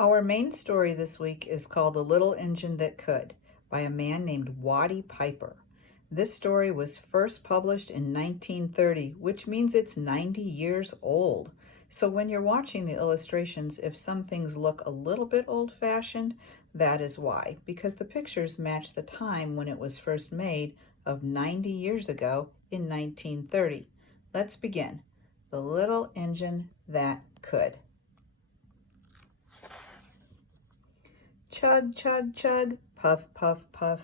Our main story this week is called The Little Engine That Could by a man named Watty Piper. This story was first published in 1930, which means it's 90 years old. So when you're watching the illustrations, if some things look a little bit old-fashioned, that is why, because the pictures match the time when it was first made of 90 years ago in 1930. Let's begin. The Little Engine That Could. Chug, chug, chug, puff, puff, puff.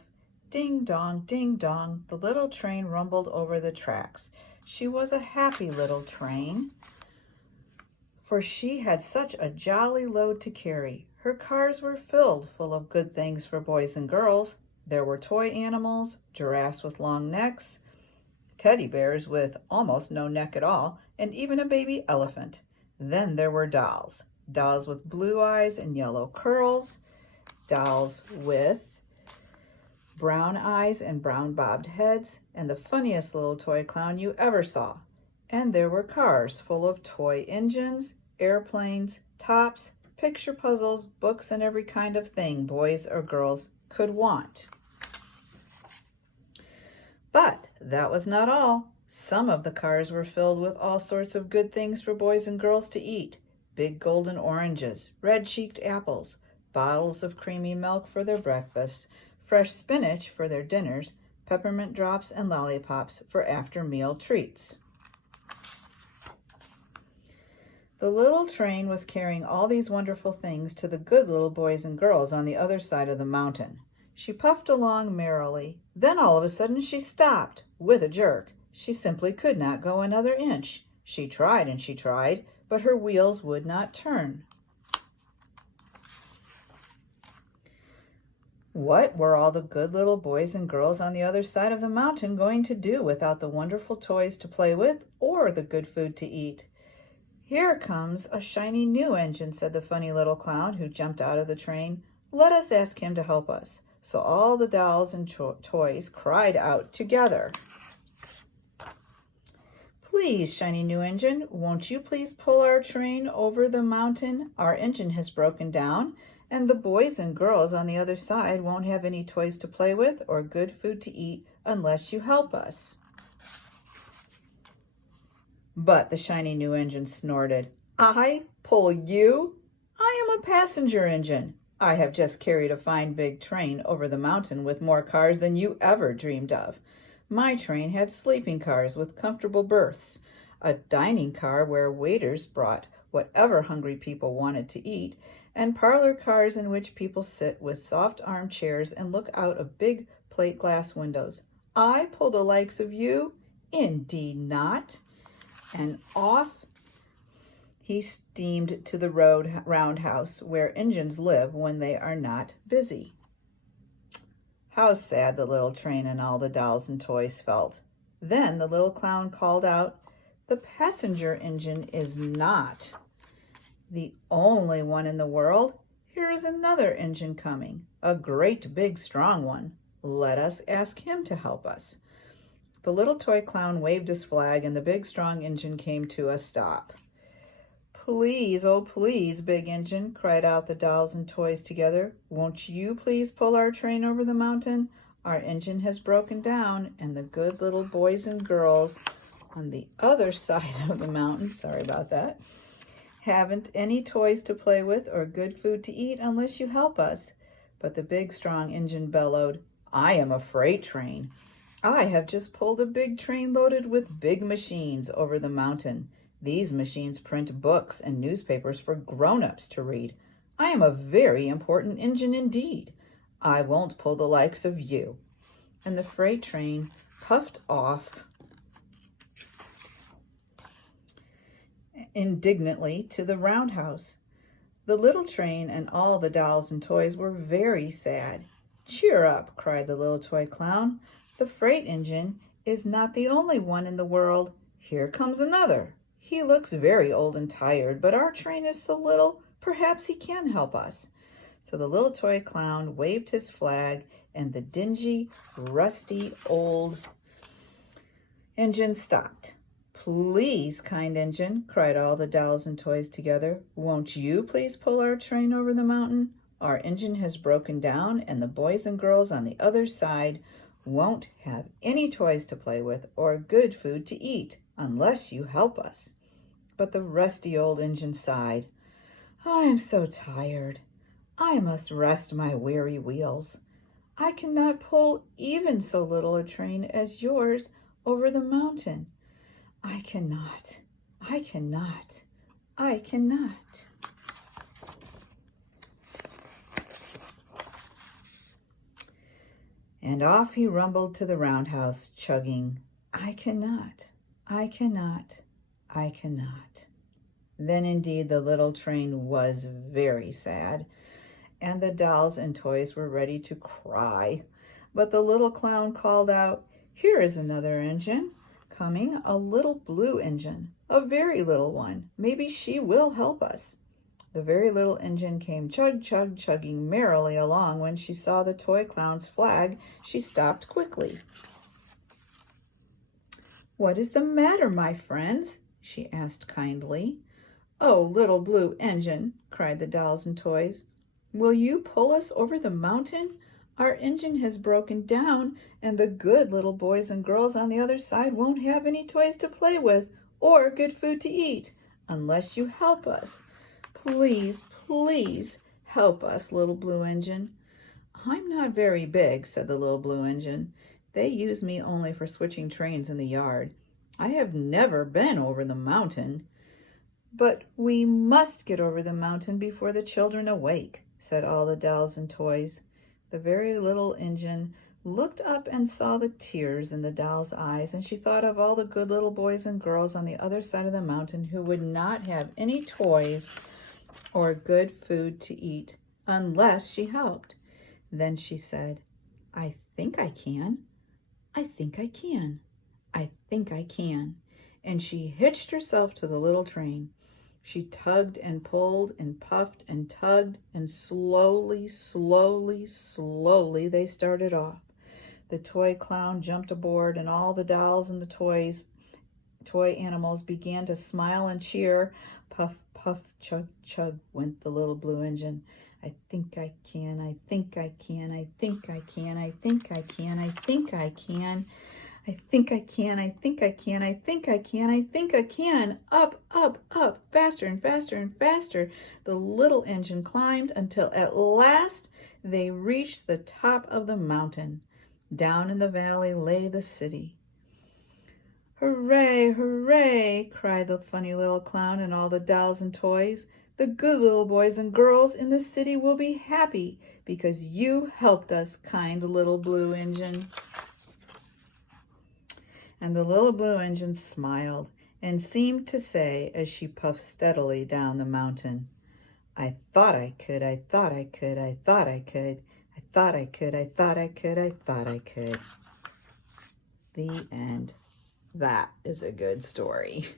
Ding dong, the little train rumbled over the tracks. She was a happy little train, for she had such a jolly load to carry. Her cars were full of good things for boys and girls. There were toy animals, giraffes with long necks, teddy bears with almost no neck at all, and even a baby elephant. Then there were dolls with blue eyes and yellow curls, dolls with brown eyes and brown bobbed heads, and the funniest little toy clown you ever saw. And there were cars full of toy engines, airplanes, tops, picture puzzles, books, and every kind of thing boys or girls could want. But that was not all. Some of the cars were filled with all sorts of good things for boys and girls to eat. Big golden oranges, red-cheeked apples, bottles of creamy milk for their breakfast, fresh spinach for their dinners, peppermint drops and lollipops for after-meal treats. The little train was carrying all these wonderful things to the good little boys and girls on the other side of the mountain. She puffed along merrily. Then all of a sudden she stopped with a jerk. She simply could not go another inch. She tried and she tried, but her wheels would not turn. What were all the good little boys and girls on the other side of the mountain going to do without the wonderful toys to play with or the good food to eat? Here comes a shiny new engine, said the funny little clown who jumped out of the train. Let us ask him to help us. So all the dolls and toys cried out together. Please, shiny new engine, won't you please pull our train over the mountain? Our engine has broken down, and the boys and girls on the other side won't have any toys to play with or good food to eat unless you help us. But the shiny new engine snorted. I pull you? I am a passenger engine. I have just carried a fine big train over the mountain with more cars than you ever dreamed of. My train had sleeping cars with comfortable berths, a dining car where waiters brought whatever hungry people wanted to eat, and parlor cars in which people sit with soft armchairs and look out of big plate glass windows. I pull the likes of you? Indeed not. And off he steamed to the roundhouse where engines live when they are not busy. How sad the little train and all the dolls and toys felt. Then the little clown called out, "The passenger engine is not the only one in the world. Here is another engine coming, a great big strong one. Let us ask him to help us." The little toy clown waved his flag and the big strong engine came to a stop. Please, oh please, big engine, cried out the dolls and toys together. Won't you please pull our train over the mountain? Our engine has broken down and the good little boys and girls on the other side of the mountain, sorry about that, haven't any toys to play with or good food to eat unless you help us. But the big strong engine bellowed, I am a freight train. I have just pulled a big train loaded with big machines over the mountain. These machines print books and newspapers for grown-ups to read. I am a very important engine indeed. I won't pull the likes of you. And the freight train puffed off indignantly to the roundhouse. The little train and all the dolls and toys were very sad. Cheer up, cried the little toy clown. The freight engine is not the only one in the world. Here comes another. He looks very old and tired, but our train is so little, perhaps he can help us. So the little toy clown waved his flag, and the dingy, rusty, old engine stopped. Please, kind engine, cried all the dolls and toys together. Won't you please pull our train over the mountain? Our engine has broken down, and the boys and girls on the other side won't have any toys to play with or good food to eat unless you help us. But the rusty old engine sighed. I am so tired. I must rest my weary wheels. I cannot pull even so little a train as yours over the mountain. I cannot. I cannot. I cannot. And off he rumbled to the roundhouse, chugging, I cannot, I cannot, I cannot. Then indeed the little train was very sad, and the dolls and toys were ready to cry. But the little clown called out, Here is another engine coming, a little blue engine, a very little one. Maybe she will help us. The very little engine came chug, chug, chugging merrily along. When she saw the toy clown's flag, she stopped quickly. What is the matter, my friends? She asked kindly. Oh, little blue engine, cried the dolls and toys. Will you pull us over the mountain? Our engine has broken down, and the good little boys and girls on the other side won't have any toys to play with or good food to eat unless you help us. Please, please help us, little blue engine. I'm not very big, said the little blue engine. They use me only for switching trains in the yard. I have never been over the mountain. But we must get over the mountain before the children awake, said all the dolls and toys. The very little engine looked up and saw the tears in the doll's eyes, and she thought of all the good little boys and girls on the other side of the mountain who would not have any toys or good food to eat unless she helped. Then she said, I think I can. I think I can. I think I can. And she hitched herself to the little train. She tugged and pulled and puffed and tugged, and slowly, slowly, slowly they started off. The toy clown jumped aboard, and all the dolls and the toy animals began to smile and cheer. Puff, puff, chug, chug went the little blue engine. I think I can, I think I can, I think I can, I think I can, I think I can. I think I can, I think I can, I think I can, I think I can. Up, up, up, faster and faster and faster. The little engine climbed until at last they reached the top of the mountain. Down in the valley lay the city. Hooray, hooray, cried the funny little clown and all the dolls and toys. The good little boys and girls in the city will be happy because you helped us, kind little blue engine. And the little blue engine smiled and seemed to say as she puffed steadily down the mountain, I thought I could, I thought I could, I thought I could, I thought I could, I thought I could, I thought I could. The end. That is a good story.